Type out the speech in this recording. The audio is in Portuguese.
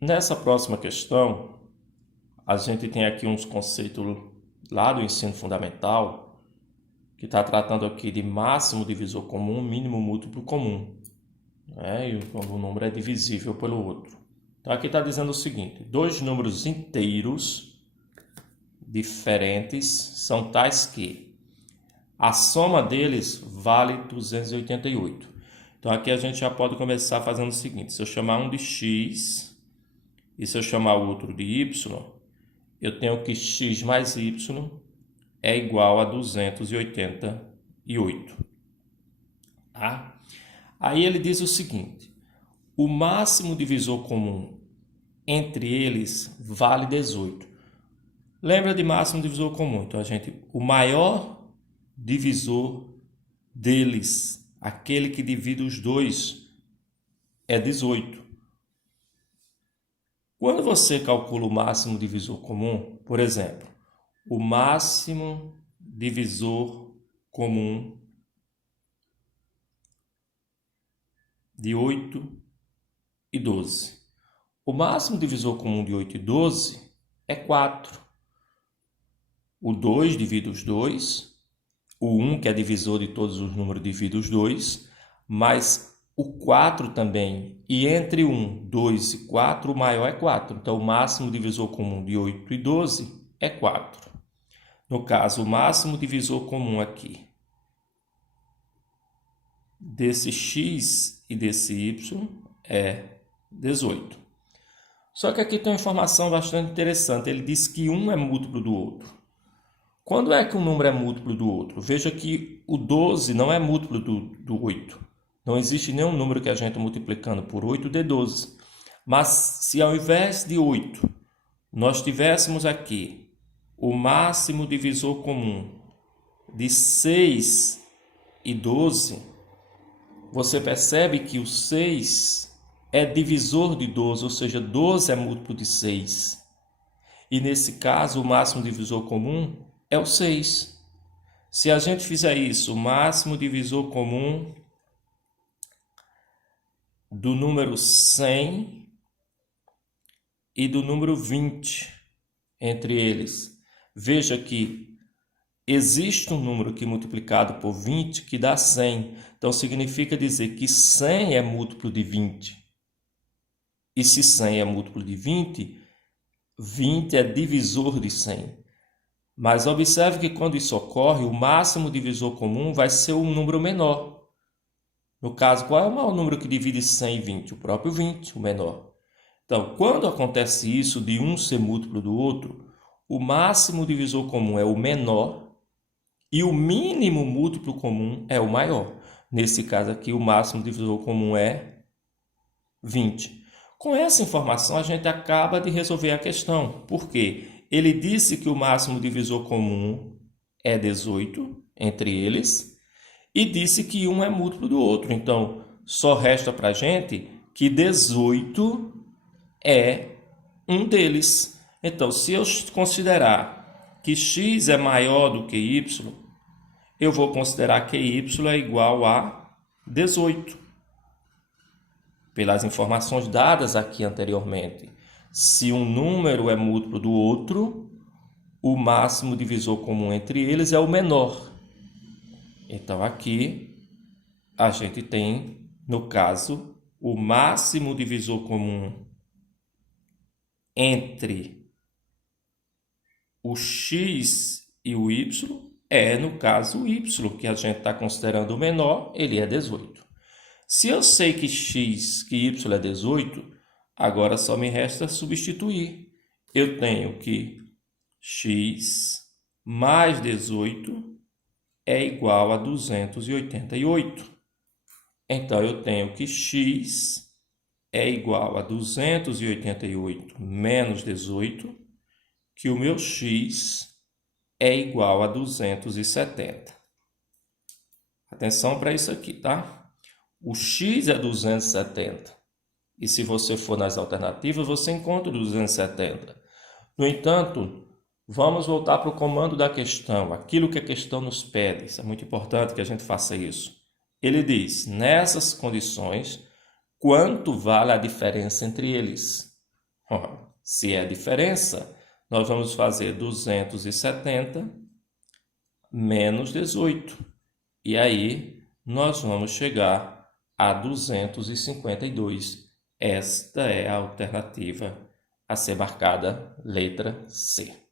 Nessa próxima questão, a gente tem aqui uns conceitos lá do ensino fundamental, que está tratando aqui de máximo divisor comum, mínimo múltiplo comum, né? E quando o número é divisível pelo outro. Então aqui está dizendo o seguinte: dois números inteiros diferentes são tais que a soma deles vale 288. Então aqui a gente já pode começar fazendo o seguinte: se eu chamar um de x e se eu chamar o outro de y, eu tenho que x mais y é igual a 288. Tá? Aí ele diz o seguinte: o máximo divisor comum entre eles vale 18. Lembra de máximo divisor comum? Então o maior divisor deles, aquele que divide os dois, é 18. Quando você calcula o máximo divisor comum, por exemplo, o máximo divisor comum de 8 e 12. O máximo divisor comum de 8 e 12 é 4. O 2 divide os dois, o 1, que é divisor de todos os números, divide os dois, mas o 4 também, e entre 1, 2 e 4, o maior é 4. Então, o máximo divisor comum de 8 e 12 é 4. No caso, o máximo divisor comum aqui desse x e desse y é 18. Só que aqui tem uma informação bastante interessante. Ele diz que um é múltiplo do outro. Quando é que um número é múltiplo do outro? Veja que o 12 não é múltiplo do 8. Não existe nenhum número que a gente multiplicando por 8 dê 12. Mas se ao invés de 8, nós tivéssemos aqui o máximo divisor comum de 6 e 12, você percebe que o 6 é divisor de 12, ou seja, 12 é múltiplo de 6. E nesse caso, o máximo divisor comum é o 6. Se a gente fizer isso, o máximo divisor comum do número 100 e do número 20 entre eles, veja que existe um número que multiplicado por 20 que dá 100. Então significa dizer que 100 é múltiplo de 20. E se 100 é múltiplo de 20, 20 é divisor de 100. Mas observe que quando isso ocorre, o máximo divisor comum vai ser um número menor. No caso, qual é o maior número que divide 100 e 20? O próprio 20, o menor. Então, quando acontece isso de um ser múltiplo do outro, o máximo divisor comum é o menor e o mínimo múltiplo comum é o maior. Nesse caso aqui, o máximo divisor comum é 20. Com essa informação, a gente acaba de resolver a questão. Por quê? Ele disse que o máximo divisor comum é 18 entre eles e disse que um é múltiplo do outro. Então, só resta para a gente que 18 é um deles. Então, se eu considerar que x é maior do que y, eu vou considerar que y é igual a 18. Pelas informações dadas aqui anteriormente. Se um número é múltiplo do outro, o máximo divisor comum entre eles é o menor. Então, aqui a gente tem, no caso, o máximo divisor comum entre o x e o y é, no caso, o y, que a gente está considerando o menor, ele é 18. Se eu sei que x, que y é 18, agora só me resta substituir. Eu tenho que x mais 18 é igual a 288. Então, eu tenho que x é igual a 288 menos 18, que o meu x é igual a 270. Atenção para isso aqui, tá? O x é 270. E se você for nas alternativas, você encontra 270. No entanto, vamos voltar para o comando da questão, aquilo que a questão nos pede. Isso é muito importante que a gente faça isso. Ele diz, nessas condições, quanto vale a diferença entre eles? Ora, se é a diferença, nós vamos fazer 270 menos 18. E aí, nós vamos chegar a 252. Esta é a alternativa a ser marcada, letra C.